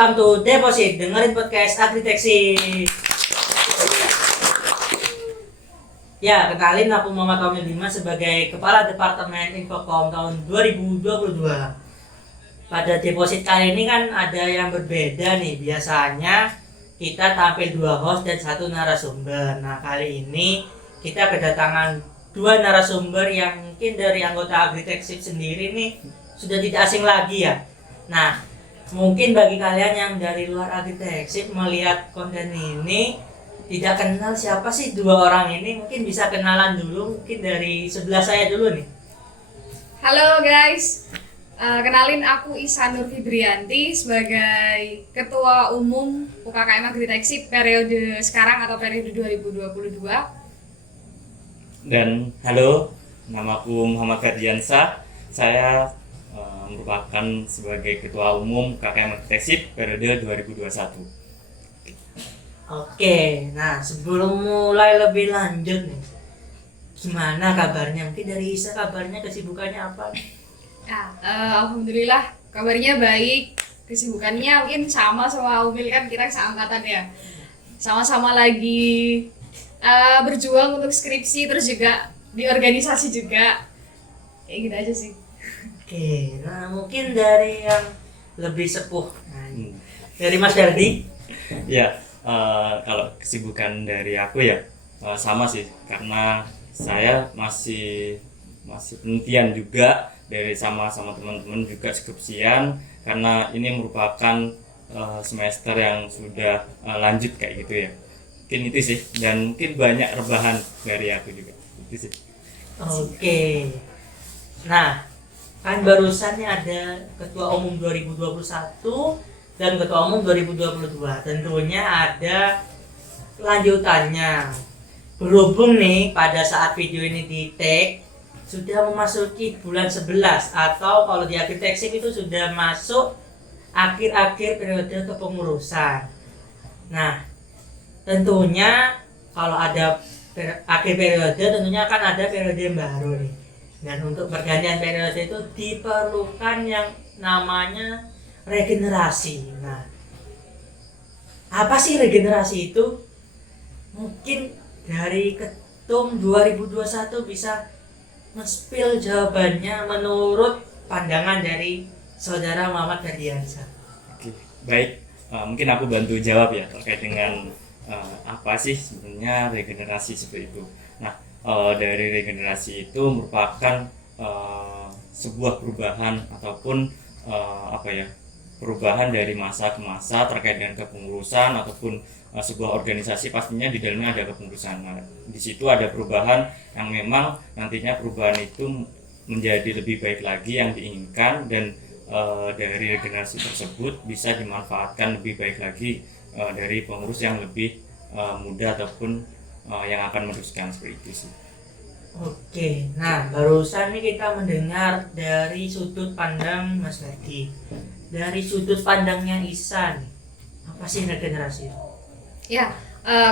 welcome to Deposit, dengerin podcast Agriteksi. Ya, kenalin aku Muhammad Kamil Dimas sebagai Kepala Departemen Infocom tahun 2022. Pada Deposit kali ini kan ada yang berbeda nih. Biasanya kita tampil 2 host dan 1 narasumber. Nah, kali ini kita kedatangan 2 narasumber yang mungkin dari anggota Agriteksi sendiri nih sudah tidak asing lagi ya. Nah, mungkin bagi kalian yang dari luar Agriteksi melihat konten ini tidak kenal siapa sih 2 orang ini, mungkin bisa kenalan dulu, mungkin dari sebelah saya dulu nih. Halo guys, kenalin aku Ihsanur Fibrianti sebagai Ketua Umum UKKM Agriteksi periode sekarang atau periode 2022. Dan halo, namaku Muhammad Ferdiansa. Saya merupakan sebagai Ketua Umum KKM Agriteksi periode 2021. Oke, nah sebelum mulai lebih lanjut nih, gimana kabarnya? Mungkin dari Isa kabarnya, kesibukannya apa? Alhamdulillah kabarnya baik, kesibukannya mungkin sama Umil, kan kita seangkatan ya. Sama-sama lagi berjuang untuk skripsi, terus juga di organisasi juga. Kayak gitu aja sih. Oke, nah mungkin dari yang lebih sepuh, dari Mas Ferdi. Ya, kalau kesibukan dari aku ya sama sih, karena saya masih penelitian juga dari sama teman-teman juga skripsian, karena ini merupakan semester yang sudah lanjut kayak gitu ya. Mungkin itu sih, dan mungkin banyak rebahan dari aku juga. Itu sih. Oke. Nah, kan barusannya ada Ketua Umum 2021 dan Ketua Umum 2022. Tentunya ada lanjutannya. Berhubung nih pada saat video ini di-tag sudah memasuki bulan 11, atau kalau di Agriteksi itu sudah masuk akhir-akhir periode kepengurusan. Nah, tentunya kalau ada akhir periode tentunya akan ada periode yang baru nih. Dan untuk pergantian periode itu diperlukan yang namanya regenerasi. Nah, apa sih regenerasi itu? Mungkin dari Ketum 2021 bisa nge-spill jawabannya menurut pandangan dari Saudara Muhammad Ferdiansa. Oke, baik. Mungkin aku bantu jawab ya terkait dengan apa sih sebenarnya regenerasi seperti itu. Nah, dari regenerasi itu merupakan sebuah perubahan ataupun perubahan dari masa ke masa terkait dengan kepengurusan ataupun sebuah organisasi, pastinya di dalamnya ada kepengurusan. Nah, di situ ada perubahan yang memang nantinya perubahan itu menjadi lebih baik lagi yang diinginkan, dan dari regenerasi tersebut bisa dimanfaatkan lebih baik lagi dari pengurus yang lebih muda ataupun yang akan meneruskan seperti itu sih. Oke, nah barusan nih kita mendengar dari sudut pandang Mas Ferdi. Dari sudut pandangnya Isa nih, apa sih regenerasi? Ya,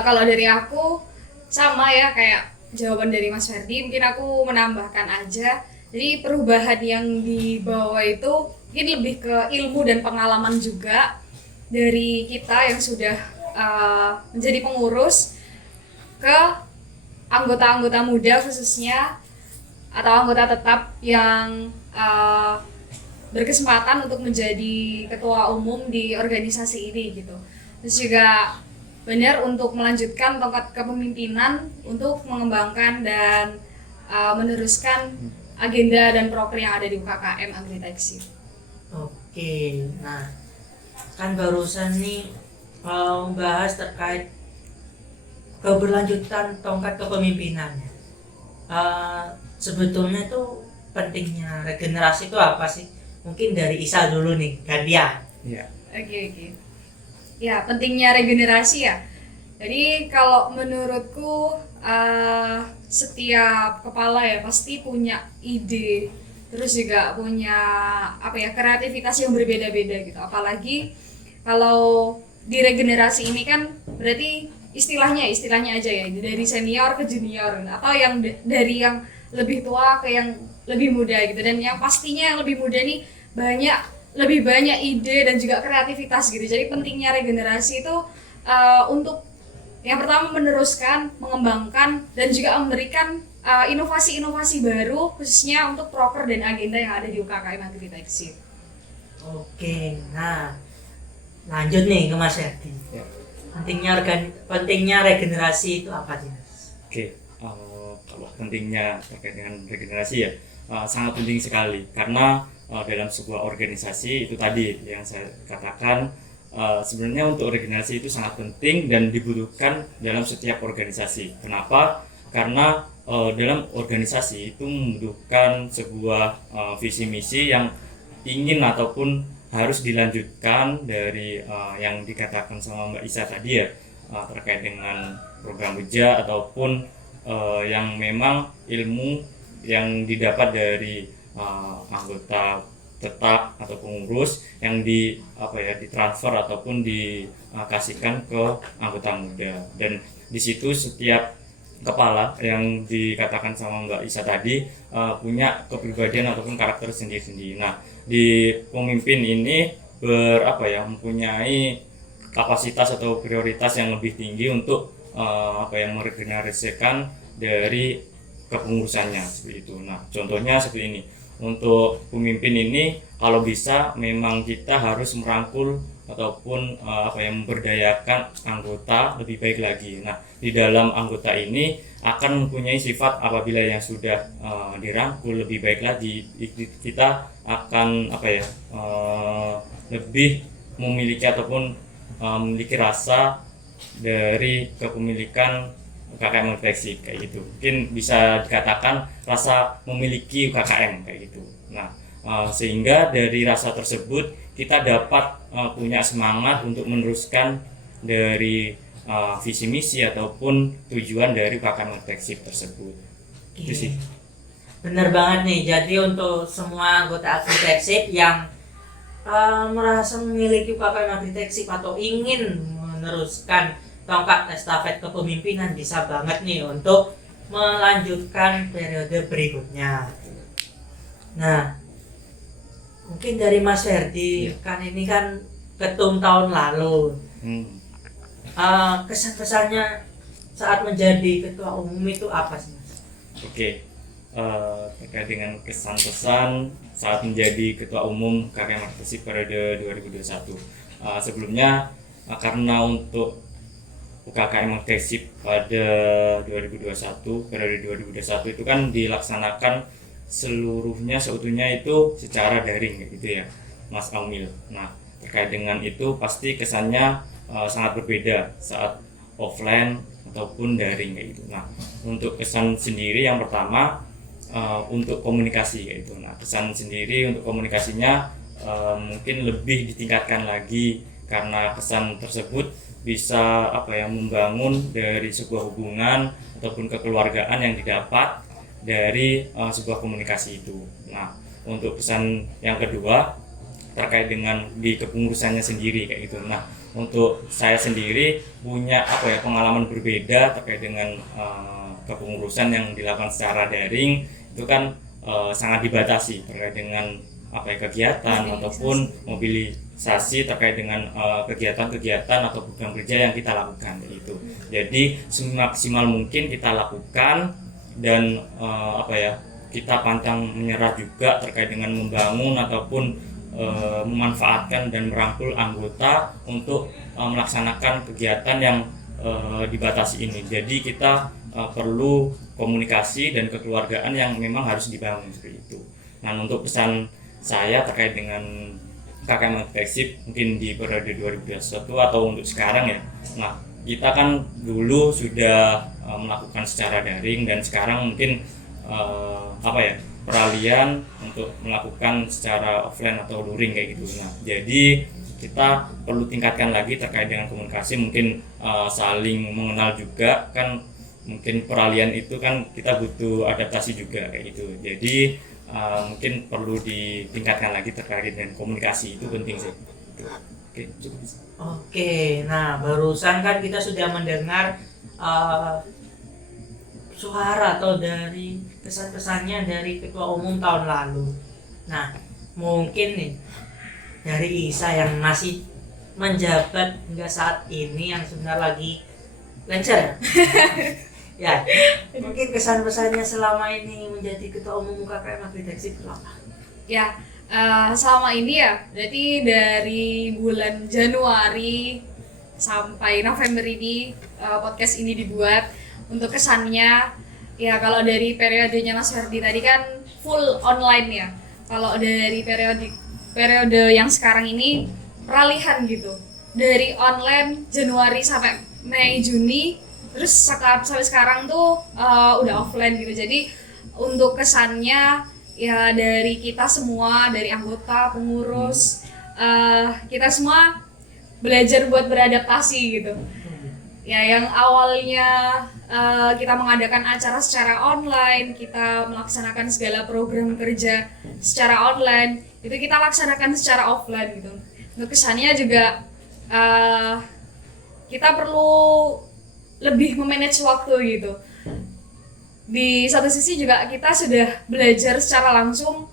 kalau dari aku sama ya kayak jawaban dari Mas Ferdi, mungkin aku menambahkan aja. Jadi perubahan yang dibawa itu mungkin lebih ke ilmu dan pengalaman juga dari kita yang sudah menjadi pengurus ke anggota-anggota muda khususnya atau anggota tetap yang berkesempatan untuk menjadi ketua umum di organisasi ini gitu. Terus juga benar untuk melanjutkan tongkat kepemimpinan untuk mengembangkan dan meneruskan agenda dan proker yang ada di UKKM Agriteksi. Oke, nah kan barusan nih membahas terkait keberlanjutan tongkat kepemimpinannya. Sebetulnya itu pentingnya regenerasi itu apa sih? Mungkin dari Isa dulu nih, gantian. Iya. Oke. Ya, pentingnya regenerasi ya. Jadi kalau menurutku setiap kepala ya pasti punya ide, terus juga punya kreativitas yang berbeda-beda gitu. Apalagi kalau di regenerasi ini kan berarti istilahnya aja ya, dari senior ke junior atau yang dari yang lebih tua ke yang lebih muda gitu. Dan yang pastinya yang lebih muda nih banyak lebih banyak ide dan juga kreativitas gitu. Jadi pentingnya regenerasi itu untuk yang pertama meneruskan, mengembangkan dan juga memberikan inovasi-inovasi baru khususnya untuk proker dan agenda yang ada di UKKM Agriteksip. Oke, nah lanjut nih ke Mas Herdi. Ya. Pentingnya regenerasi itu apa sih, Mas? Oke, kalau pentingnya terkait dengan regenerasi ya sangat penting sekali karena dalam sebuah organisasi itu tadi yang saya katakan sebenarnya untuk regenerasi itu sangat penting dan dibutuhkan dalam setiap organisasi. Kenapa? Karena dalam organisasi itu membutuhkan sebuah visi misi yang ingin ataupun harus dilanjutkan dari yang dikatakan sama Mbak Isa tadi ya terkait dengan program kerja ataupun yang memang ilmu yang didapat dari anggota tetap atau pengurus yang ditransfer ataupun dikasihkan ke anggota muda. Dan di situ setiap kepala yang dikatakan sama Mbak Isa tadi punya kepribadian ataupun karakter sendiri-sendiri. Nah, di pemimpin ini mempunyai kapasitas atau prioritas yang lebih tinggi untuk meregenerasikan dari kepengurusannya seperti itu. Nah, contohnya seperti ini. Untuk pemimpin ini kalau bisa memang kita harus merangkul ataupun memberdayakan anggota lebih baik lagi. Nah, di dalam anggota ini akan mempunyai sifat apabila yang sudah dirangkul lebih baik lagi, kita akan lebih memiliki ataupun memiliki rasa dari kepemilikan UKKM Agriteksip kayak gitu. Mungkin bisa dikatakan rasa memiliki UKKM kayak gitu. Nah, sehingga dari rasa tersebut kita dapat punya semangat untuk meneruskan dari visi misi ataupun tujuan dari UKKM Agriteksip tersebut. Itu sih. Bener banget nih. Jadi untuk semua anggota Agriteksip yang merasa memiliki UKKM Agriteksip atau ingin meneruskan tongkat estafet kepemimpinan bisa banget nih untuk melanjutkan periode berikutnya. Nah, mungkin dari Mas Herdi kan ini kan ketum tahun lalu. Kesan-kesannya saat menjadi ketua umum itu apa sih, Mas? Oke, terkait dengan kesan-kesan saat menjadi ketua umum UKKM Agriteksip periode 2021. Sebelumnya karena untuk UKKM Agriteksip pada 2021 periode 2021 itu kan dilaksanakan seluruhnya seutuhnya itu secara daring gitu ya, Mas Aumil. Nah, terkait dengan itu pasti kesannya sangat berbeda saat offline ataupun daring kayak gitu. Nah, untuk kesan sendiri yang pertama untuk komunikasi kayak gitu. Nah, kesan sendiri untuk komunikasinya mungkin lebih ditingkatkan lagi karena kesan tersebut bisa membangun dari sebuah hubungan ataupun kekeluargaan yang didapat dari sebuah komunikasi itu. Nah, untuk kesan yang kedua terkait dengan di kepengurusannya sendiri kayak gitu. Nah, untuk saya sendiri punya pengalaman berbeda terkait dengan kepengurusan yang dilakukan secara daring itu kan sangat dibatasi terkait dengan kegiatan ataupun mobilisasi terkait dengan kegiatan-kegiatan atau program kerja yang kita lakukan itu. Jadi semaksimal mungkin kita lakukan dan kita pantang menyerah juga terkait dengan membangun ataupun memanfaatkan dan merangkul anggota untuk melaksanakan kegiatan yang dibatasi ini. Jadi kita perlu komunikasi dan kekeluargaan yang memang harus dibangun seperti itu. Nah, untuk pesan saya terkait dengan UKKM Agriteksip mungkin di periode 2021 atau untuk sekarang ya. Nah, kita kan dulu sudah melakukan secara daring dan sekarang mungkin peralihan untuk melakukan secara offline atau luring kayak gitu. Nah, jadi kita perlu tingkatkan lagi terkait dengan komunikasi, mungkin saling mengenal juga kan, mungkin peralihan itu kan kita butuh adaptasi juga kayak gitu. Jadi mungkin perlu ditingkatkan lagi terkait dengan komunikasi, itu penting sih. Oke, cukup. Oke, nah barusan kan kita sudah mendengar suara atau dari kesan-kesannya dari ketua umum tahun lalu. Nah, mungkin nih dari Isa yang masih menjabat hingga saat ini yang sebentar lagi lengser ya. Ya, mungkin kesan pesannya selama ini menjadi ketua umum KKM Agrideksi apa? Ya, selama ini ya, berarti dari bulan Januari sampai November ini podcast ini dibuat. Untuk kesannya, ya kalau dari periodenya Mas Ferdi tadi kan full online ya. Kalau dari periode yang sekarang ini peralihan gitu. Dari online Januari sampai Mei Juni, terus sampai sekarang tuh udah offline gitu. Jadi untuk kesannya ya dari kita semua, dari anggota, pengurus, kita semua belajar buat beradaptasi gitu. Ya yang awalnya kita mengadakan acara secara online, kita melaksanakan segala program kerja secara online, itu kita laksanakan secara offline gitu. Untuk kesannya juga kita perlu lebih memanage waktu gitu. Di satu sisi juga kita sudah belajar secara langsung,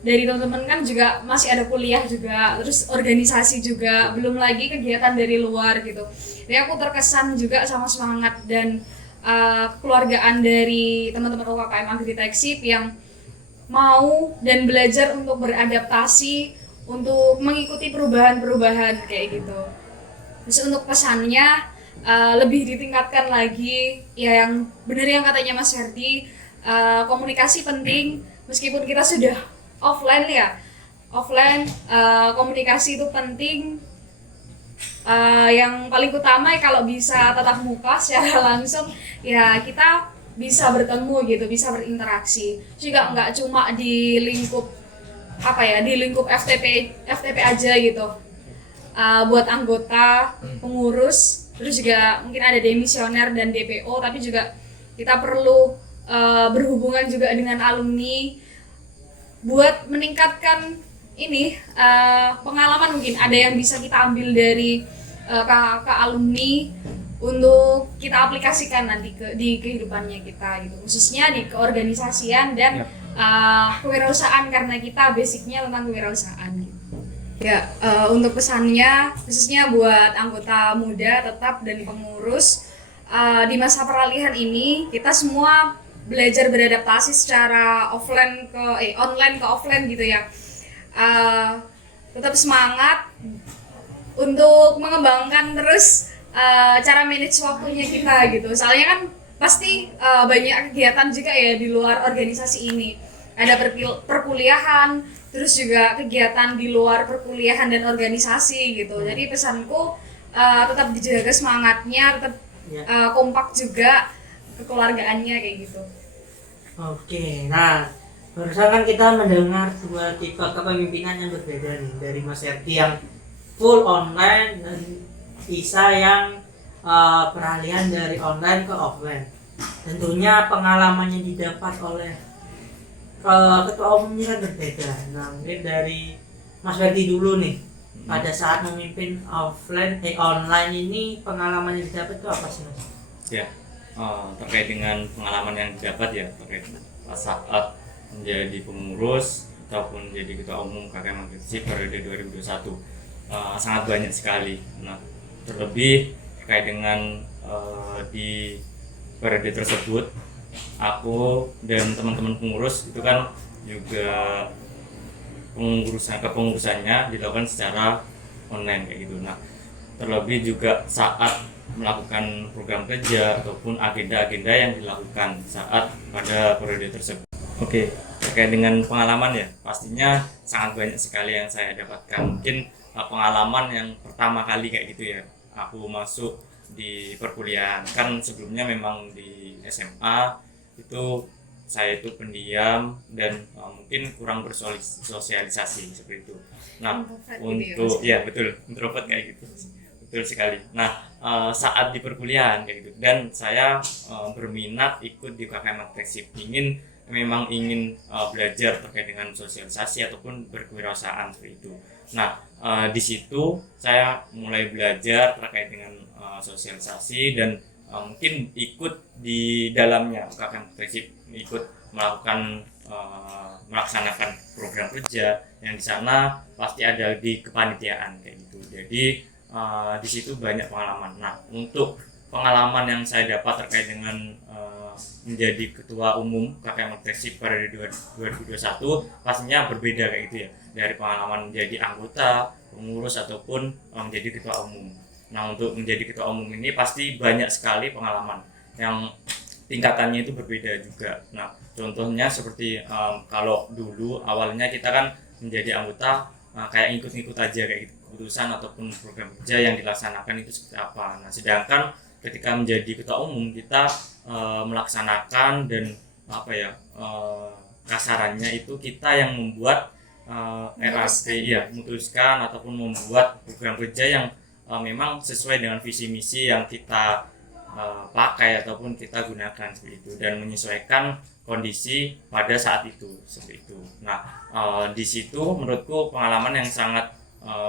dari teman-teman kan juga masih ada kuliah juga, terus organisasi juga, belum lagi kegiatan dari luar gitu. Jadi aku terkesan juga sama semangat dan kekeluargaan dari teman-teman UKKM Agritechsip yang mau dan belajar untuk beradaptasi, untuk mengikuti perubahan-perubahan kayak gitu. Terus untuk pesannya lebih ditingkatkan lagi, ya yang benar yang katanya Mas Herdi, komunikasi penting meskipun kita sudah offline ya. Komunikasi itu penting. Yang paling utama ya kalau bisa tatap muka secara langsung, ya kita bisa bertemu gitu, bisa berinteraksi. Juga nggak cuma di lingkup FTP aja gitu. Buat anggota, pengurus, terus juga mungkin ada demisioner dan DPO, tapi juga kita perlu berhubungan juga dengan alumni buat meningkatkan ini pengalaman. Mungkin ada yang bisa kita ambil dari kakak alumni untuk kita aplikasikan nanti di kehidupannya kita gitu, khususnya di keorganisasian dan kewirausahaan, karena kita basicnya tentang kewirausahaan gitu. Ya, untuk pesannya khususnya buat anggota muda tetap dan pengurus, di masa peralihan ini kita semua belajar beradaptasi secara online ke offline gitu ya. Tetap semangat untuk mengembangkan terus cara manage waktunya kita gitu. Soalnya kan pasti banyak kegiatan juga ya di luar organisasi ini. Ada perkuliahan, terus juga kegiatan di luar perkuliahan dan organisasi gitu. Jadi pesanku tetap dijaga semangatnya, tetap kompak juga kekeluargaannya kayak gitu. Oke, nah barusan kan kita mendengar dua tipe kepemimpinan yang berbeda nih, dari Mas Herdi yang full online dan Isa yang peralihan dari online ke offline. Tentunya pengalaman yang didapat oleh ketua umum ini kan berbeda. Nah mungkin dari Mas Herdi dulu nih, pada saat memimpin online ini pengalaman yang didapat itu apa sih Mas? Ya, terkait dengan pengalaman yang didapat ya, terkait saat menjadi pengurus ataupun jadi ketua umum KKM Agritechsip periode 2021, sangat banyak sekali. Nah, terlebih terkait dengan di periode tersebut, aku dan teman-teman pengurus itu kan juga kepengurusannya dilakukan secara online kayak gitu. Nah, terlebih juga saat melakukan program kerja ataupun agenda-agenda yang dilakukan saat pada periode tersebut. Oke, terkait dengan pengalaman ya, pastinya sangat banyak sekali yang saya dapatkan. Mungkin pengalaman yang pertama kali kayak gitu ya, aku masuk di perkuliahan. Kan sebelumnya memang di SMA itu saya itu pendiam dan mungkin kurang bersosialisasi seperti itu. Nah, untuk ya betul, introvert kayak gitu. Betul sekali. Nah, saat di perkuliahan kayak gitu, dan saya berminat ikut di KKM Agritechsip, memang ingin belajar terkait dengan sosialisasi ataupun berkewirausahaan seperti itu. Nah, di situ saya mulai belajar terkait dengan sosialisasi dan mungkin ikut di dalamnya UKKM Mutreksip, ikut melaksanakan program kerja yang di sana pasti ada di kepanitiaan kayak gitu. Jadi di situ banyak pengalaman. Nah, untuk pengalaman yang saya dapat terkait dengan menjadi ketua umum UKKM Mutreksip pada 2021 pastinya berbeda kayak gitu ya, dari pengalaman menjadi anggota, pengurus ataupun menjadi ketua umum. Nah, untuk menjadi ketua umum ini pasti banyak sekali pengalaman yang tingkatannya itu berbeda juga. Nah, contohnya seperti kalau dulu awalnya kita kan menjadi anggota kayak ngikut-ngikut aja kayak gitu, keputusan ataupun program kerja yang dilaksanakan itu seperti apa. Nah, sedangkan ketika menjadi ketua umum kita melaksanakan dan kasarannya itu kita yang membuat RAP ya, memutuskan ataupun membuat program kerja yang memang sesuai dengan visi misi yang kita pakai ataupun kita gunakan seperti itu, dan menyesuaikan kondisi pada saat itu seperti itu. Nah, di situ menurutku pengalaman yang sangat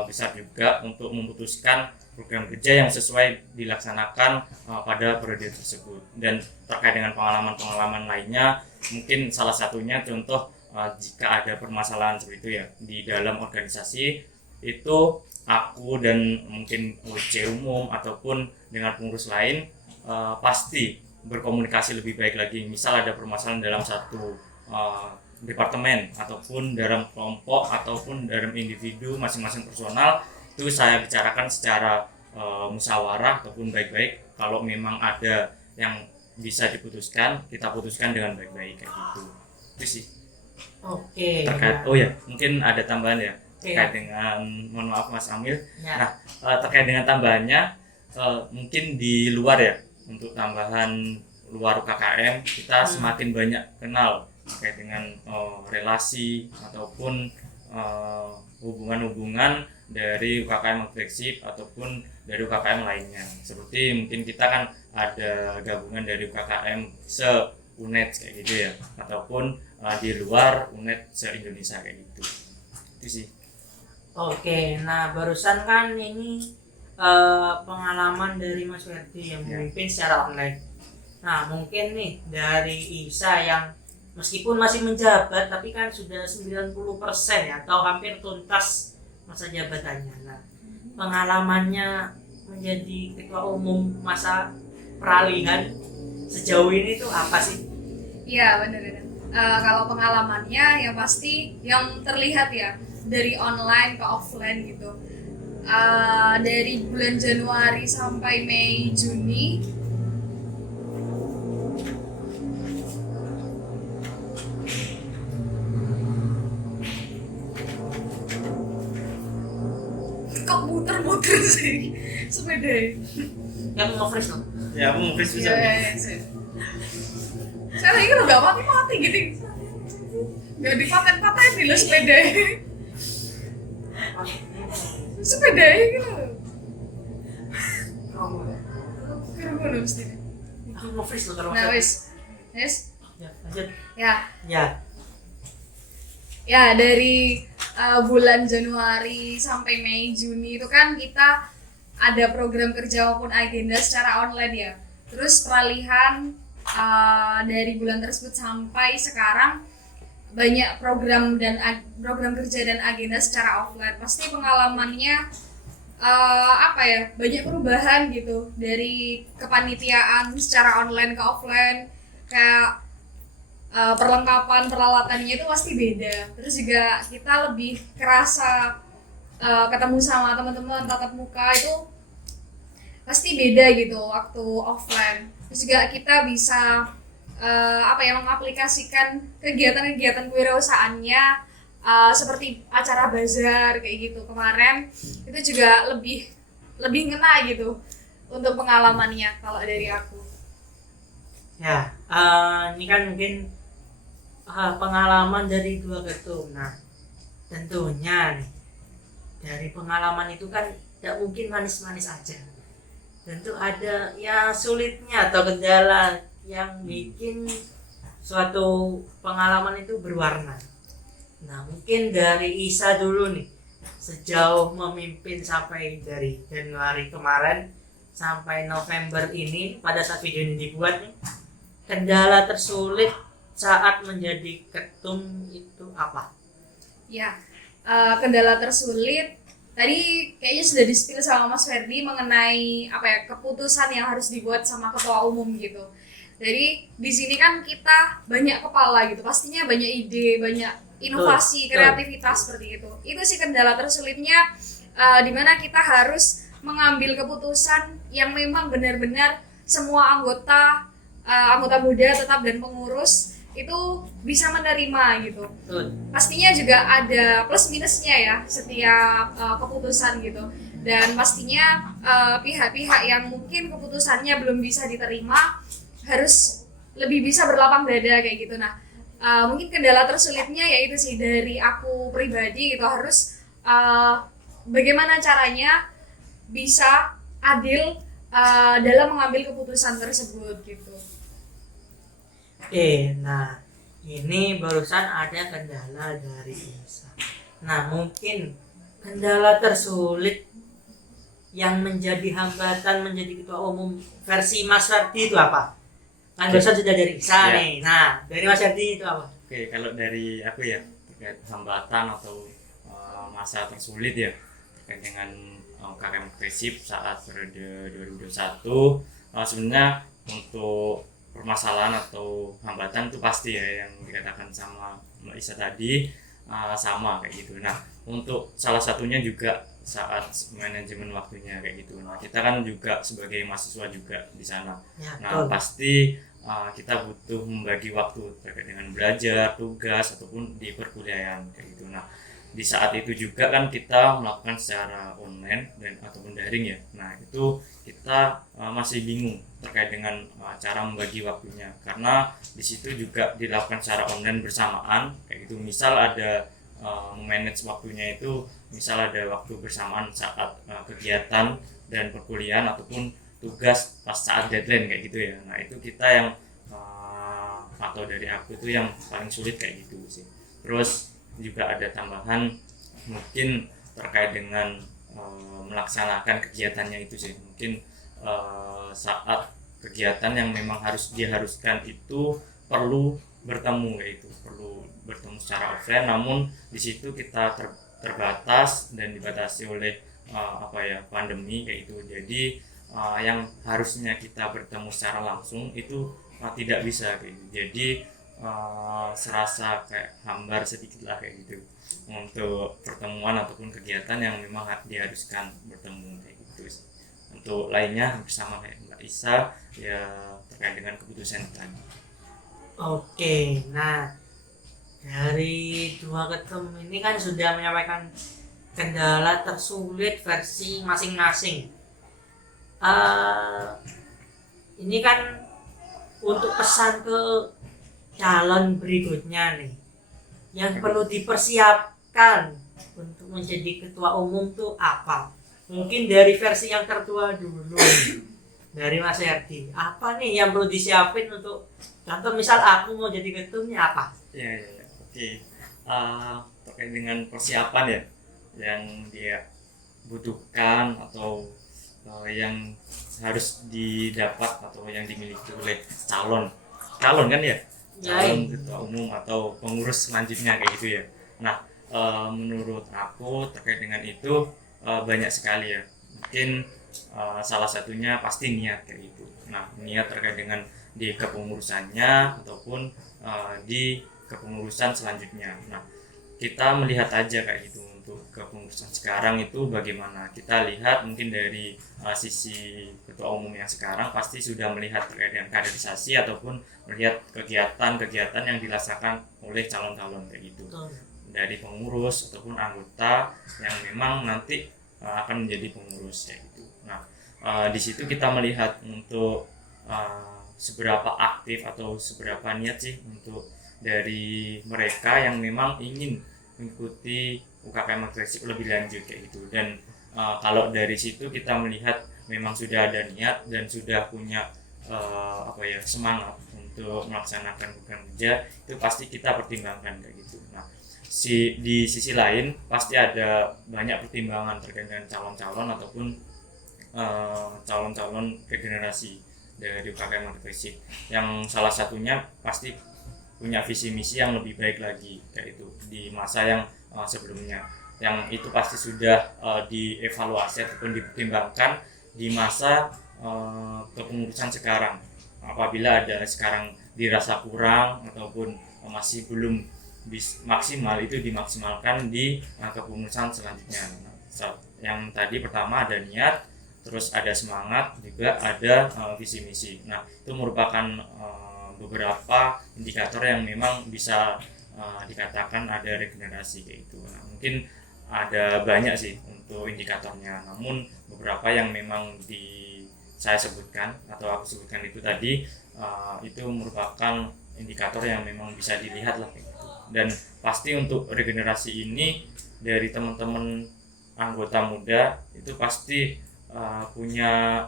besar juga untuk memutuskan program kerja yang sesuai dilaksanakan pada periode tersebut. Dan terkait dengan pengalaman-pengalaman lainnya, mungkin salah satunya contoh jika ada permasalahan seperti itu ya di dalam organisasi, itu aku dan mungkin WC umum ataupun dengan pengurus lain pasti berkomunikasi lebih baik lagi. Misal ada permasalahan dalam satu departemen ataupun dalam kelompok ataupun dalam individu masing-masing personal, itu saya bicarakan secara musyawarah ataupun baik-baik. Kalau memang ada yang bisa diputuskan, kita putuskan dengan baik-baik kayak gitu. Itu sih. Oke. Terkait mungkin ada tambahan ya terkait dengan, mohon maaf Mas Amil. Ya. Nah, terkait dengan tambahannya mungkin di luar ya, untuk tambahan luar UKKM kita semakin banyak kenal terkait dengan relasi ataupun hubungan-hubungan dari UKKM Mutreksip ataupun dari UKKM lainnya. Seperti mungkin kita kan ada gabungan dari UKKM se-UNED kayak gitu ya, ataupun di luar UNED se-Indonesia kayak gitu. Itu sih. Oke, nah barusan kan ini pengalaman dari Mas Ferdi yang memimpin secara online. Nah, mungkin nih dari Isa yang meskipun masih menjabat tapi kan sudah 90% ya, atau hampir tuntas masa jabatannya. Nah, pengalamannya menjadi ketua umum masa peralihan sejauh ini tuh apa sih? Iya, benar-benar. Kalau pengalamannya yang pasti yang terlihat ya dari online ke offline gitu. Dari bulan Januari sampai Mei Juni kok muter-muter sih sepeda. Yang mau fresh loh. Ya, aku mau fresh bisa. Saya lagi udah mati gitu. Gak dipaten-paten di lo sepeda. Sepeda gitu. Kira gue mesti. Aku mau fresh loh kalau. Nah, wis. Ya, lanjut. Ya, dari bulan Januari sampai Mei Juni itu kan kita ada program kerja maupun agenda secara online ya. Terus peralihan dari bulan tersebut sampai sekarang banyak program kerja dan agenda secara offline. Pasti pengalamannya banyak perubahan gitu, dari kepanitiaan secara online ke offline, kayak perlengkapan peralatannya itu pasti beda. Terus juga kita lebih kerasa ketemu sama teman-teman tatap muka itu pasti beda gitu waktu offline. Terus juga kita bisa mengaplikasikan kegiatan-kegiatan kewirausahaannya seperti acara bazar kayak gitu kemarin, itu juga lebih ngena gitu untuk pengalamannya kalau dari aku. Ya, ini kan mungkin pengalaman dari dua ketum. Nah, tentunya nih dari pengalaman itu kan tidak mungkin manis-manis aja. Tentu ada ya sulitnya atau kendala yang bikin suatu pengalaman itu berwarna. Nah, mungkin dari Isa dulu nih, sejauh memimpin sampai dari Januari kemarin sampai November ini pada saat video ini dibuat nih, kendala tersulit saat menjadi ketum itu apa? Ya, kendala tersulit tadi kayaknya sudah di-spill sama Mas Ferdi mengenai apa ya, keputusan yang harus dibuat sama ketua umum gitu. Jadi di sini kan kita banyak kepala gitu, pastinya banyak ide, banyak inovasi, kreativitas seperti itu. Itu sih kendala tersulitnya, di mana kita harus mengambil keputusan yang memang benar-benar semua anggota muda tetap dan pengurus itu bisa menerima gitu. Pastinya juga ada plus minusnya ya setiap keputusan gitu. Dan pastinya pihak-pihak yang mungkin keputusannya belum bisa diterima harus lebih bisa berlapang dada kayak gitu. Nah, mungkin kendala tersulitnya yaitu sih dari aku pribadi gitu, harus bagaimana caranya bisa adil dalam mengambil keputusan tersebut gitu. Oke, nah ini barusan ada kendala dari Isa. Nah mungkin kendala tersulit yang menjadi hambatan menjadi ketua umum versi Mas Ferdi itu apa? Kan barusan sudah dari Isa nih. Nah dari Mas Ferdi itu apa? Oke, kalau dari aku ya terkait hambatan atau masa tersulit ya terkait dengan UKM Persib saat periode 2021, sebenarnya untuk permasalahan atau hambatan itu pasti ya yang dikatakan sama Mbak Isa tadi, sama kayak gitu. Nah untuk salah satunya juga saat manajemen waktunya kayak gitu. Nah kita kan juga sebagai mahasiswa juga di sana. Ya, Nah pasti kita butuh membagi waktu terkait dengan belajar, tugas ataupun di perkuliahan kayak gitu. Nah di saat itu juga kan kita melakukan secara online dan ataupun daring ya. Nah itu kita masih bingung terkait dengan cara membagi waktunya, karena di situ juga dilakukan secara online bersamaan kayak gitu. Misal ada manage waktunya itu, misal ada waktu bersamaan saat kegiatan dan perkuliahan ataupun tugas pas saat deadline kayak gitu ya. Nah itu kita yang atau dari aku itu yang paling sulit kayak gitu sih. Terus juga ada tambahan mungkin terkait dengan melaksanakan kegiatannya itu sih. Mungkin saat kegiatan yang memang diharuskan itu perlu bertemu, yaitu perlu bertemu secara offline, namun di situ kita terbatas dan dibatasi oleh pandemi kayak itu. Jadi yang harusnya kita bertemu secara langsung itu tidak bisa kayak gitu. Jadi serasa kayak hambar sedikit lah kayak gitu untuk pertemuan ataupun kegiatan yang memang diharuskan bertemu kayak gitu. Untuk lainnya bersama kayak Mbak Isa ya terkait dengan keputusan tadi. Oke, nah dari dua ketum ini kan sudah menyampaikan kendala tersulit versi masing-masing. Ini kan untuk pesan ke calon berikutnya nih, yang perlu dipersiapkan untuk menjadi ketua umum tuh apa? Mungkin dari versi yang tertua dulu, dari Mas Herdi, apa nih yang perlu disiapin untuk contoh misal aku mau jadi ketumnya apa? Ya. Oke. Terkait dengan persiapan ya yang dia butuhkan atau yang harus didapat atau yang dimiliki oleh calon kan ya, calon ketua umum atau pengurus selanjutnya kayak gitu ya. Nah menurut aku terkait dengan itu banyak sekali ya. Mungkin salah satunya pasti niat kayak gitu. Nah niat terkait dengan di kepengurusannya ataupun di kepengurusan selanjutnya. Nah kita melihat aja kayak gitu untuk kepengurusan sekarang itu bagaimana. Kita lihat mungkin dari sisi ketua umum yang sekarang pasti sudah melihat terkait dengan kaderisasi ataupun melihat kegiatan-kegiatan yang dilaksanakan oleh calon-calon kayak gitu. Dari pengurus ataupun anggota yang memang nanti akan menjadi pengurus kayak gitu. Nah di situ kita melihat untuk seberapa aktif atau seberapa niat sih untuk dari mereka yang memang ingin mengikuti UKM Persib lebih lanjut kayak gitu. Dan kalau dari situ kita melihat memang sudah ada niat dan sudah punya semangat untuk melaksanakan program kerja, itu pasti kita pertimbangkan kayak gitu. Nah di sisi lain pasti ada banyak pertimbangan terkait dengan calon-calon ataupun calon-calon regenerasi dari UKKM Agritech yang salah satunya pasti punya visi misi yang lebih baik lagi kayak itu di masa yang sebelumnya, yang itu pasti sudah dievaluasi ataupun dipertimbangkan di masa kepengurusan sekarang. Apabila ada sekarang dirasa kurang ataupun masih belum maksimal, itu dimaksimalkan di kepengurusan selanjutnya. Yang tadi pertama ada niat, terus ada semangat, juga ada visi misi. Nah, itu merupakan beberapa indikator yang memang bisa dikatakan ada regenerasi kayak itu. Nah, mungkin ada banyak sih untuk indikatornya, namun beberapa yang memang saya sebutkan atau aku sebutkan itu tadi itu merupakan indikator yang memang bisa dilihat lah kayak gitu. Dan pasti untuk regenerasi ini dari teman-teman anggota muda itu pasti punya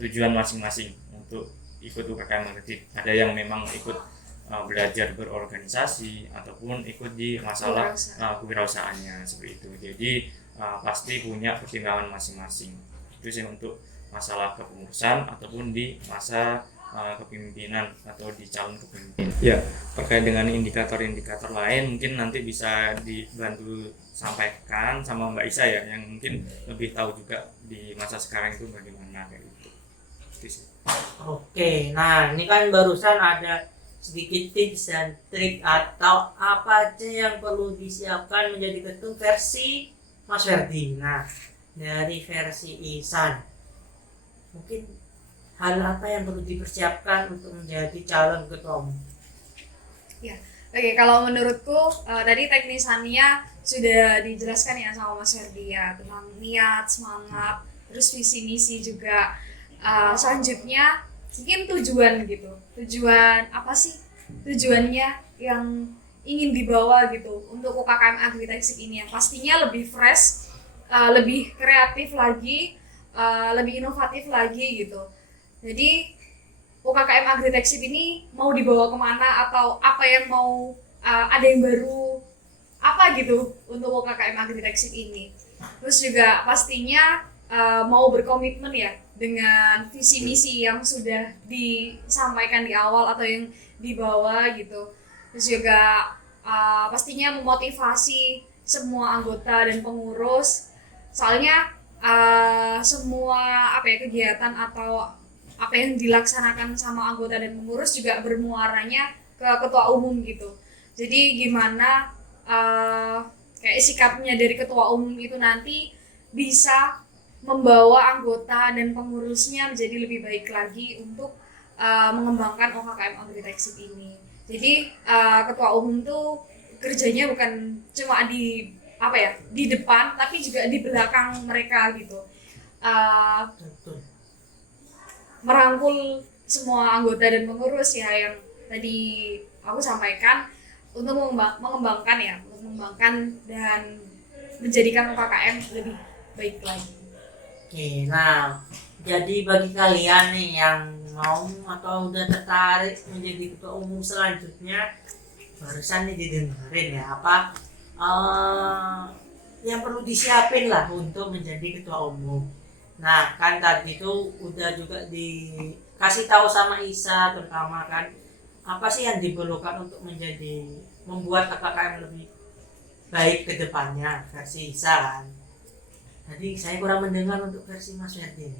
tujuan masing-masing untuk ikut UKKM Agritech. Ada yang memang ikut belajar berorganisasi ataupun ikut di masalah kewirausahaannya seperti itu. Jadi pasti punya pertimbangan masing-masing. Itu sih untuk masalah kepengurusan ataupun di masa kepemimpinan atau di calon kepemimpinan. Ya, terkait dengan indikator-indikator lain mungkin nanti bisa dibantu sampaikan sama Mbak Isa ya, yang mungkin lebih tahu juga di masa sekarang itu bagaimana kayak gitu. Oke, nah ini kan barusan ada sedikit tips dan trik atau apa aja yang perlu disiapkan menjadi ketum versi Mas Ferdi. Nah, dari versi Ihsan, mungkin hal apa yang perlu dipersiapkan untuk menjadi calon ketua umum? Ya, oke, kalau menurutku tadi teknisannya sudah dijelaskan ya sama Mas Ferdi ya, tentang niat, semangat, terus visi misi juga. Selanjutnya mungkin tujuan gitu, tujuan apa sih tujuannya yang ingin dibawa gitu untuk UKKM Agritech ini, yang pastinya lebih fresh, lebih kreatif lagi, lebih inovatif lagi gitu. Jadi UKKM Agritech ini mau dibawa kemana atau apa yang mau ada yang baru apa gitu untuk UKKM Agritech ini. Terus juga pastinya mau berkomitmen ya dengan visi misi yang sudah disampaikan di awal atau yang dibawa gitu. Terus juga pastinya memotivasi semua anggota dan pengurus. Soalnya semua kegiatan atau apa yang dilaksanakan sama anggota dan pengurus juga bermuaranya ke ketua umum gitu. Jadi gimana kayak sikapnya dari ketua umum itu nanti bisa membawa anggota dan pengurusnya menjadi lebih baik lagi untuk mengembangkan UKKM Agritech ini. Jadi ketua umum tuh kerjanya bukan cuma di depan, tapi juga di belakang mereka gitu. Merangkul semua anggota dan pengurus ya, yang tadi aku sampaikan, untuk mengembangkan dan menjadikan UKKM lebih baik lagi. Oke, nah jadi bagi kalian nih yang mau atau udah tertarik menjadi ketua umum selanjutnya, barusan nih didengerin ya apa yang perlu disiapin lah untuk menjadi ketua umum. Nah kan tadi tuh udah juga dikasih tahu sama Isa terutama kan apa sih yang diperlukan untuk membuat UKKM lebih baik ke depannya versi Isa kan. Jadi saya kurang mendengar untuk versi Mas Ferdi.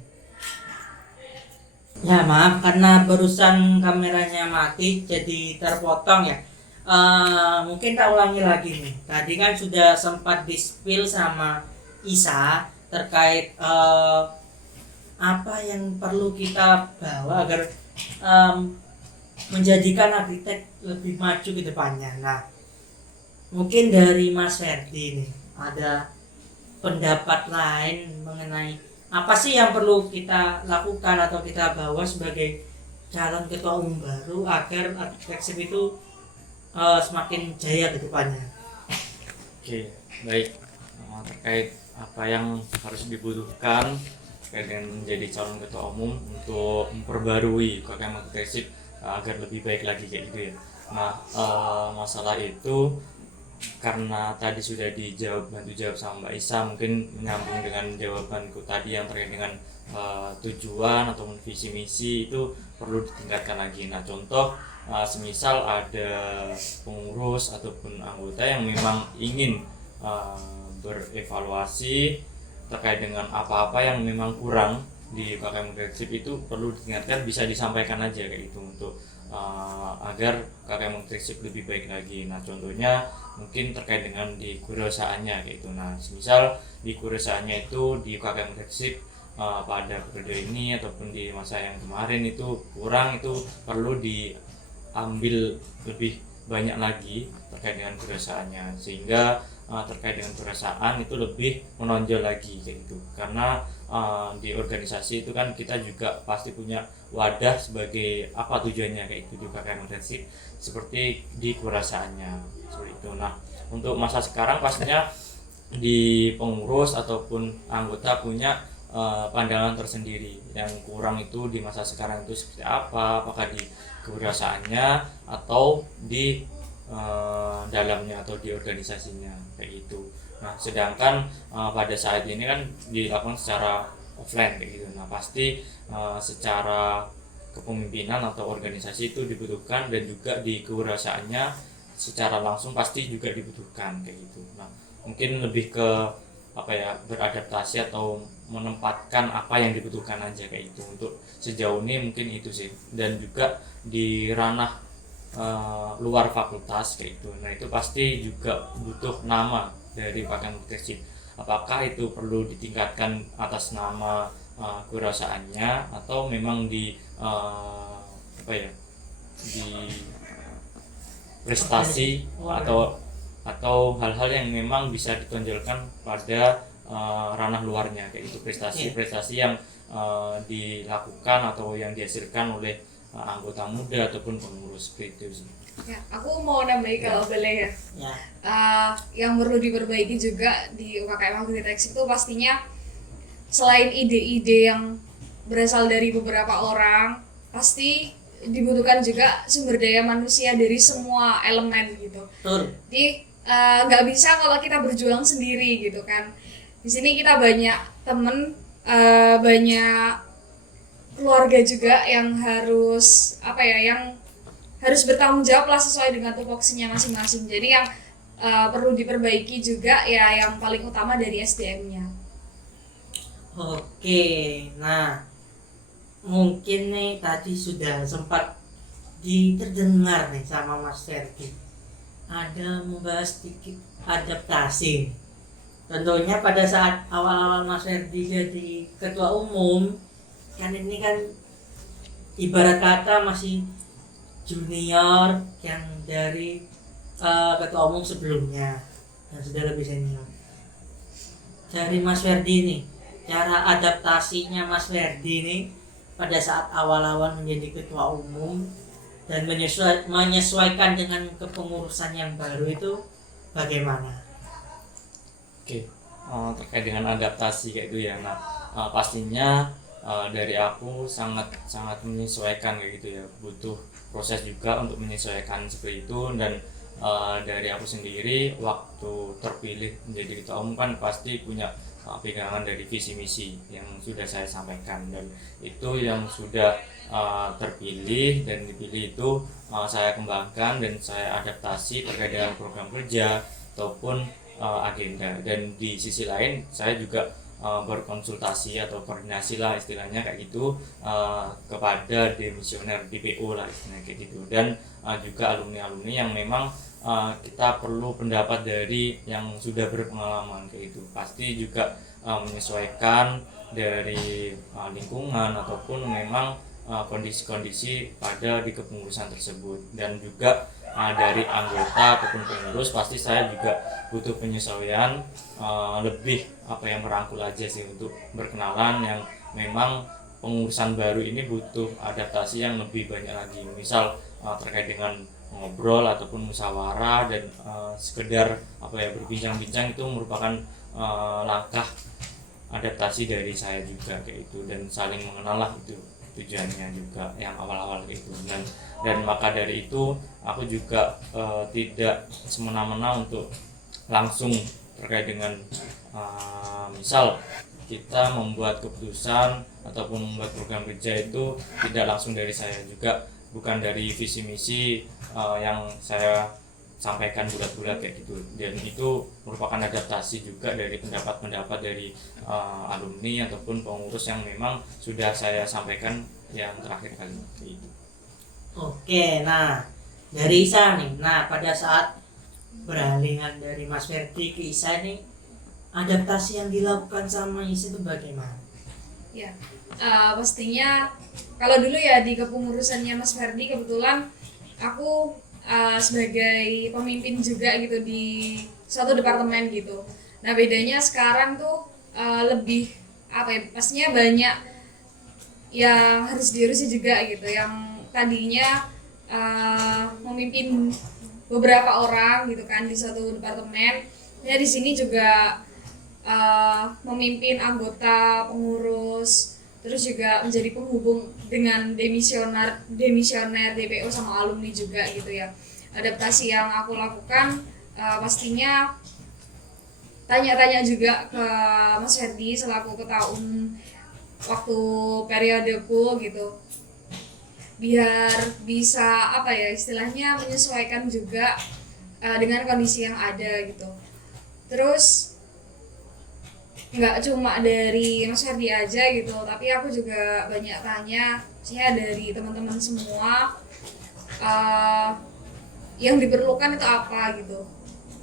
Ya maaf karena barusan kameranya mati jadi terpotong ya. Mungkin tak ulangi lagi nih. Tadi kan sudah sempat di-spill sama Isa terkait apa yang perlu kita bawa agar menjadikan Agritech lebih maju ke depannya. Nah, mungkin dari Mas Ferdi nih ada pendapat lain mengenai apa sih yang perlu kita lakukan atau kita bawa sebagai calon ketua umum baru agar Agritech itu semakin jaya ke depannya. Oke, baik. Terkait apa yang harus dibutuhkan terkait dengan menjadi calon ketua umum untuk memperbarui UKKM Agritech agar lebih baik lagi kayak gitu ya. Nah, masalah itu karena tadi sudah bantu jawab sama Mbak Isa, mungkin menyambung dengan jawabanku tadi yang terkait dengan tujuan ataupun visi misi itu perlu ditingkatkan lagi. Nah contoh semisal ada pengurus ataupun anggota yang memang ingin berevaluasi terkait dengan apa-apa yang memang kurang di KKM Leadership, itu perlu diingatkan, bisa disampaikan aja kayak gitu untuk agar KKM Leadership lebih baik lagi. Nah contohnya mungkin terkait dengan di kewirausahaannya kayak gitu. Nah misal di kewirausahaannya itu di KKM Leadership pada periode ini ataupun di masa yang kemarin itu kurang, itu perlu diambil lebih banyak lagi terkait dengan kewirausahaannya, sehingga terkait dengan kewirausahaan itu lebih menonjol lagi kayak gitu. Karena di organisasi itu kan kita juga pasti punya wadah sebagai apa tujuannya kayak itu, di KKM Leadership seperti di kewirausahaannya seperti itu. Nah untuk masa sekarang pastinya di pengurus ataupun anggota punya pandangan tersendiri, yang kurang itu di masa sekarang itu seperti apa, apakah di kewirausahaannya atau di dalamnya atau di organisasinya kayak gitu. Nah sedangkan pada saat ini kan dilakukan secara offline kayak gitu. Nah pasti secara kepemimpinan atau organisasi itu dibutuhkan, dan juga di kewirausahaannya secara langsung pasti juga dibutuhkan kayak gitu. Nah mungkin lebih ke beradaptasi atau menempatkan apa yang dibutuhkan aja kayak itu. Untuk sejauh ini mungkin itu sih, dan juga di ranah luar fakultas kayak itu. Nah itu pasti juga butuh nama dari KKM Leadership, apakah itu perlu ditingkatkan atas nama kewirausahaannya atau memang di di prestasi atau hal-hal yang memang bisa ditonjolkan pada ranah luarnya kayak itu, prestasi-prestasi yang dilakukan atau yang dihasilkan oleh anggota muda ataupun pengurus seperti itu. Ya, aku mau nambahin kalau boleh ya. Ya. Yang perlu diperbaiki juga di UKKM Agritech itu pastinya selain ide-ide yang berasal dari beberapa orang, pasti dibutuhkan juga sumber daya manusia dari semua elemen gitu. Betul. Jadi nggak bisa kalau kita berjuang sendiri gitu kan. Di sini kita banyak temen, banyak keluarga juga yang harus yang harus bertanggung jawab lah sesuai dengan tupoksinya masing-masing. Jadi yang perlu diperbaiki juga ya yang paling utama dari SDM-nya. Oke, nah mungkin nih tadi sudah sempat terdengar nih sama Mas Ferdi, ada membahas sedikit adaptasi. Tentunya pada saat awal-awal Mas Ferdi jadi ketua umum, kan ini kan ibarat kata masih junior yang dari ketua umum sebelumnya dan sudah lebih senior. Dari Mas Ferdi nih, cara adaptasinya Mas Ferdi nih pada saat awal-awal menjadi ketua umum dan menyesuaikan dengan kepengurusan yang baru itu bagaimana? Oke, terkait dengan adaptasi kayak itu ya. Nah, pastinya dari aku sangat menyesuaikan kayak gitu ya. Butuh proses juga untuk menyesuaikan seperti itu, dan dari aku sendiri waktu terpilih menjadi ketua umum kan pasti punya pegangan dari visi misi yang sudah saya sampaikan, dan itu yang sudah terpilih dan dipilih itu saya kembangkan dan saya adaptasi terkait dengan program kerja ataupun agenda. Dan di sisi lain saya juga berkonsultasi atau koordinasi lah istilahnya kayak gitu kepada demisioner DPO lah istilahnya kayak gitu, dan juga alumni-alumni yang memang kita perlu pendapat dari yang sudah berpengalaman kayak gitu. Pasti juga menyesuaikan dari lingkungan ataupun memang kondisi-kondisi pada di kepengurusan tersebut, dan juga dari anggota ataupun pengurus pasti saya juga butuh penyesuaian lebih yang merangkul aja sih untuk berkenalan, yang memang pengurusan baru ini butuh adaptasi yang lebih banyak lagi, misal terkait dengan ngobrol ataupun musyawarah dan sekedar berbincang-bincang itu merupakan langkah adaptasi dari saya juga kayak itu, dan saling mengenal lah itu tujuannya juga yang awal-awal kayak itu. Dan Dan maka dari itu aku juga tidak semena-mena untuk langsung terkait dengan misal kita membuat keputusan ataupun membuat program kerja itu tidak langsung dari saya juga, bukan dari visi misi yang saya sampaikan bulat-bulat kayak gitu, dan itu merupakan adaptasi juga dari pendapat-pendapat dari alumni ataupun pengurus yang memang sudah saya sampaikan yang terakhir kali itu. Oke, nah dari Isa nih, nah pada saat beralihan dari Mas Ferdi ke Isa nih, adaptasi yang dilakukan sama Isa itu bagaimana? Ya, pastinya kalau dulu ya di kepengurusannya Mas Ferdi kebetulan aku sebagai pemimpin juga gitu di suatu departemen gitu. Nah bedanya sekarang tuh lebih apa ya, pastinya banyak yang harus diurusi juga gitu. Yang tadinya memimpin beberapa orang gitu kan di suatu departemen, ya di sini juga memimpin anggota pengurus, terus juga menjadi penghubung dengan demisioner DPO sama alumni juga gitu ya. Adaptasi yang aku lakukan pastinya tanya-tanya juga ke Mas Ferdi selaku ketua waktu periodeku gitu, biar bisa apa ya istilahnya menyesuaikan juga dengan kondisi yang ada gitu. Terus nggak cuma dari Mas Ferdi aja gitu, tapi aku juga banyak tanya ya dari teman-teman semua yang diperlukan itu apa gitu.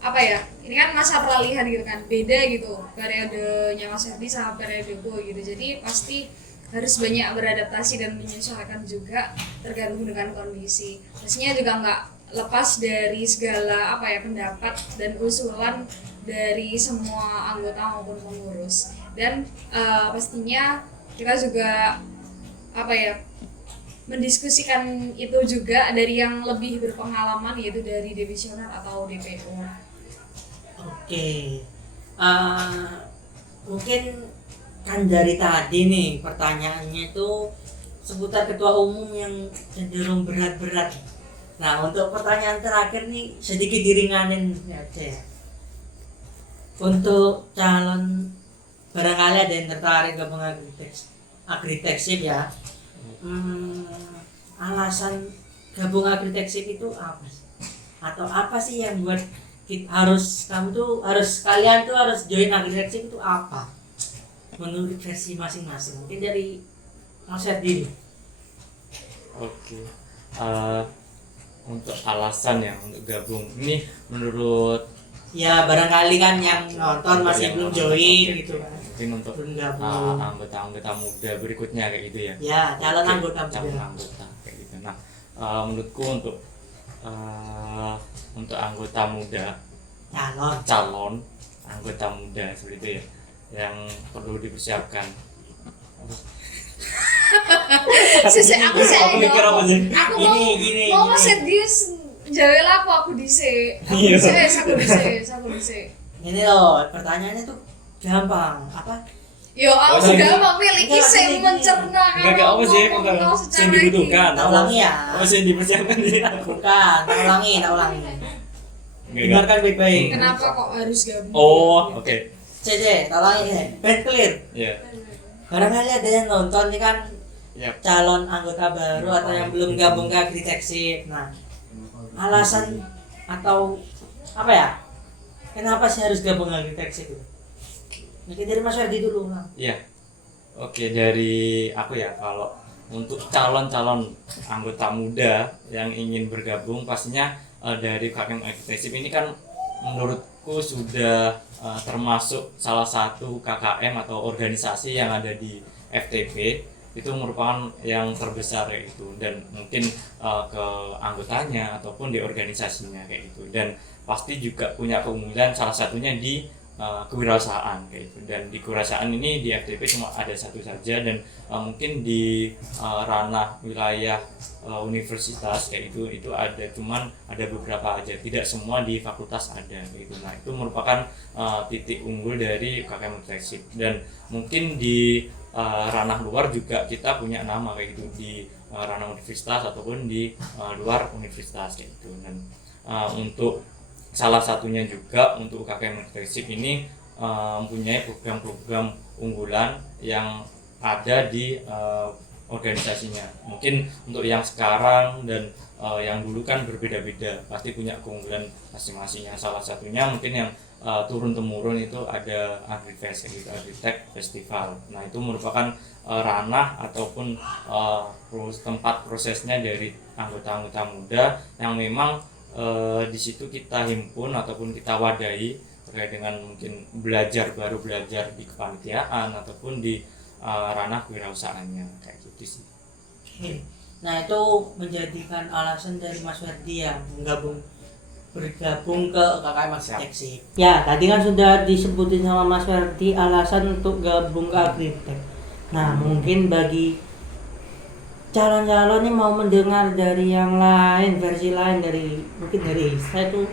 Apa ya, ini kan masa peralihan gitu kan, beda gitu periodenya Mas Ferdi sama periodeku gitu, jadi pasti harus banyak beradaptasi dan menyesuaikan juga tergantung dengan kondisi. Pastinya juga nggak lepas dari segala apa ya pendapat dan usulan dari semua anggota maupun pengurus. Dan pastinya kita juga apa ya mendiskusikan itu juga dari yang lebih berpengalaman, yaitu dari demisioner atau DPO. Oke, mungkin kan dari tadi nih pertanyaannya itu seputar ketua umum yang cenderung berat-berat. Nah untuk pertanyaan terakhir nih sedikit diringanin aja ya. Untuk calon barangkali ada yang tertarik gabung agriteksip ya, alasan gabung agriteksip itu apa sih? Atau apa sih yang buat kalian tuh harus join agriteksip itu apa? Menurut versi masing-masing, mungkin dari Mas Ferdi. Oke, untuk alasan ya untuk gabung ini menurut Ya barangkali kan yang nonton masih yang belum nonton, join oke. gitu kan. Mungkin untuk Belum gabung. anggota-anggota muda berikutnya kayak gitu ya. Ya, calon Oke, anggota calon muda. anggota kayak gitu. Nah, menurutku untuk anggota muda, calon anggota muda seperti itu ya, yang perlu dipersiapkan. Aku mikir apa sih? Aku Gini. mau Mas Ferdi jawel aku dhisik. Aku dhisik. Ini loh, pertanyaannya tuh gampang. Apa? Yo, aku lagi. gampang milih Enggak, kisah gini. mencerna Enggak apa sih, ngomong yang secara dibutuhkan. Tak ulangi ya. Apa sih yang dipersiapkan di aku? Bukan, tak ulangi. Enggak. Dengarkan baik-baik. Kenapa kok harus gabung? Oh, oke. CC, tak ulangi ya. Ben clear. Ya. Barangkali ada yang nonton nih kan Ya. calon anggota baru atau yang belum gabung ke agriteksip. Nah, alasan atau apa ya? Kenapa sih harus gabung ke agriteksip itu? Mungkin dari Mas Ferdi dulu, Bang. Iya. Oke, dari aku ya, kalau untuk calon-calon anggota muda yang ingin bergabung pastinya dari KKM Agriteksip ini kan menurutku sudah termasuk salah satu KKM atau organisasi yang ada di FTP, itu merupakan yang terbesar kayak gitu, dan mungkin ke anggotanya ataupun di organisasinya kayak gitu, dan pasti juga punya keunggulan salah satunya di kewirausahaan kayak gitu. Dan di kewirausahaan ini di FTP cuma ada satu saja, dan mungkin di ranah wilayah universitas kayak gitu itu ada, cuman ada beberapa aja, tidak semua di fakultas ada kayak gitu. Nah itu merupakan titik unggul dari KKM Agriteksip, dan mungkin di ranah luar juga kita punya nama kayak gitu di ranah universitas ataupun di luar universitas kayak gitu. Dan untuk salah satunya juga untuk UKKM Agritechship ini mempunyai program-program unggulan yang ada di organisasinya. Mungkin untuk yang sekarang dan yang dulu kan berbeda-beda, pasti punya keunggulan masing-masing. Yang salah satunya mungkin yang turun temurun itu ada Agrifest, gitu, Agritech Festival. Nah itu merupakan ranah ataupun tempat prosesnya dari anggota-anggota muda yang memang di situ kita himpun ataupun kita wadahi terkait dengan mungkin baru belajar di kepanitiaan ataupun di ranah kewirausahaannya kayak gitu sih. Nah itu menjadikan alasan dari Mas Ferdi yang bergabung ke UKKM Agritechship. Ya tadi kan sudah disebutin sama Mas Ferdi alasan untuk gabung ke Agritech. Nah mungkin bagi calon-calon ini mau mendengar dari yang lain, versi lain dari mungkin dari saya itu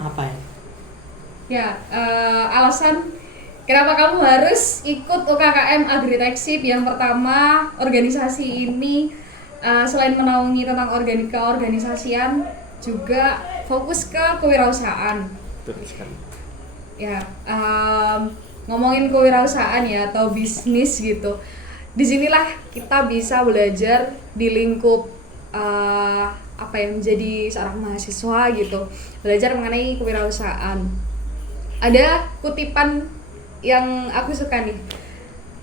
apa ya? Ya, alasan kenapa kamu harus ikut UKKM Agritechship? Yang pertama, organisasi ini selain menaungi tentang organisasian, juga fokus ke kewirausahaan. Betul sekali. Ya, ngomongin kewirausahaan ya atau bisnis gitu. Disinilah kita bisa belajar di lingkup menjadi seorang mahasiswa gitu, belajar mengenai kewirausahaan. Ada kutipan yang aku suka nih,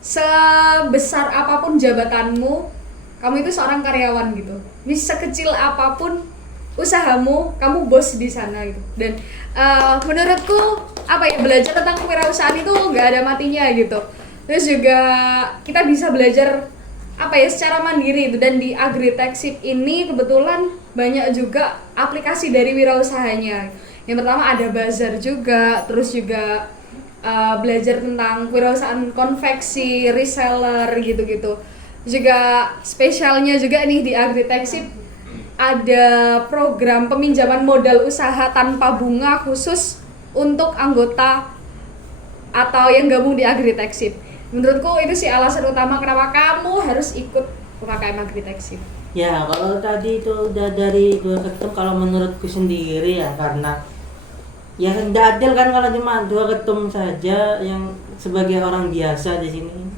sebesar apapun jabatanmu, kamu itu seorang karyawan gitu. Bisa sekecil apapun usahamu, kamu bos di sana gitu. Dan menurutku belajar tentang kewirausahaan itu nggak ada matinya gitu. Terus juga kita bisa belajar secara mandiri itu. Dan di Agritechship ini kebetulan banyak juga aplikasi dari wirausahanya. Yang pertama ada bazar juga, terus juga belajar tentang kewirausahaan konveksi, reseller gitu-gitu. Juga spesialnya juga nih di Agritechship ada program peminjaman modal usaha tanpa bunga khusus untuk anggota atau yang gabung di Agritechship. Menurutku itu sih alasan utama kenapa kamu harus ikut UKKM Agritechship. Ya kalau tadi itu udah dari dua ketum, kalau menurutku sendiri ya karena ya tidak adil kan kalau cuma dua ketum saja yang sebagai orang biasa di sini.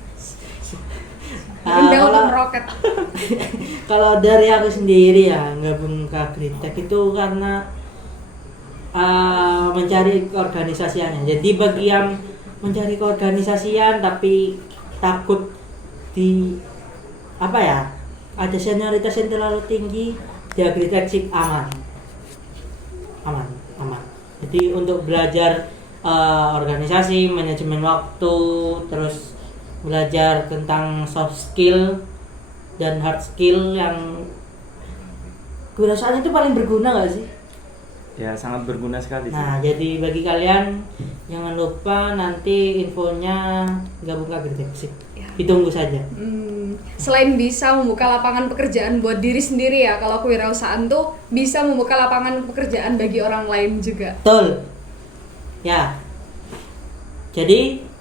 Roket. Kalau dari aku sendiri ya gabung ke Agritech itu karena mencari keorganisasiannya. Jadi bagi yang mencari keorganisasian tapi takut ada senioritas yang terlalu tinggi, di Agritechship aman. Jadi untuk belajar organisasi, manajemen waktu, terus belajar tentang soft skill dan hard skill yang kewirausahaan itu paling berguna nggak sih? Ya sangat berguna sekali. Nah jadi bagi kalian jangan lupa nanti infonya gabung ke Agritechship. Ditunggu saja. Selain bisa membuka lapangan pekerjaan buat diri sendiri ya, kalau kewirausahaan tuh bisa membuka lapangan pekerjaan bagi orang lain juga. Betul. Ya. Jadi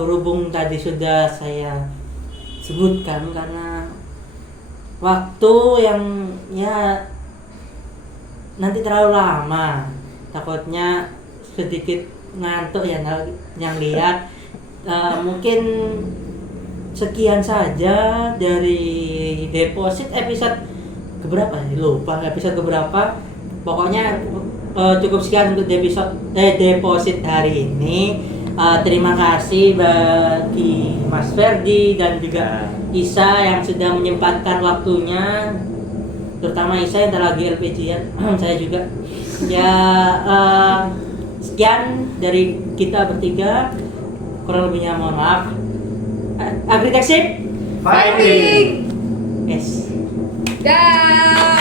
berhubung tadi sudah saya sebutkan karena waktu yang ya nanti terlalu lama, takutnya sedikit ngantuk ya yang lihat. Mungkin sekian saja dari deposit episode keberapa sih, lupa episode keberapa. Pokoknya cukup sekian untuk deposit hari ini. Terima kasih bagi Mas Ferdi dan juga Isa yang sudah menyempatkan waktunya, terutama Isa yang lagi LPG-an. Saya juga ya sekian dari kita bertiga, kurang lebihnya mohon maaf. Agritechship Fighting! Yes. Dah.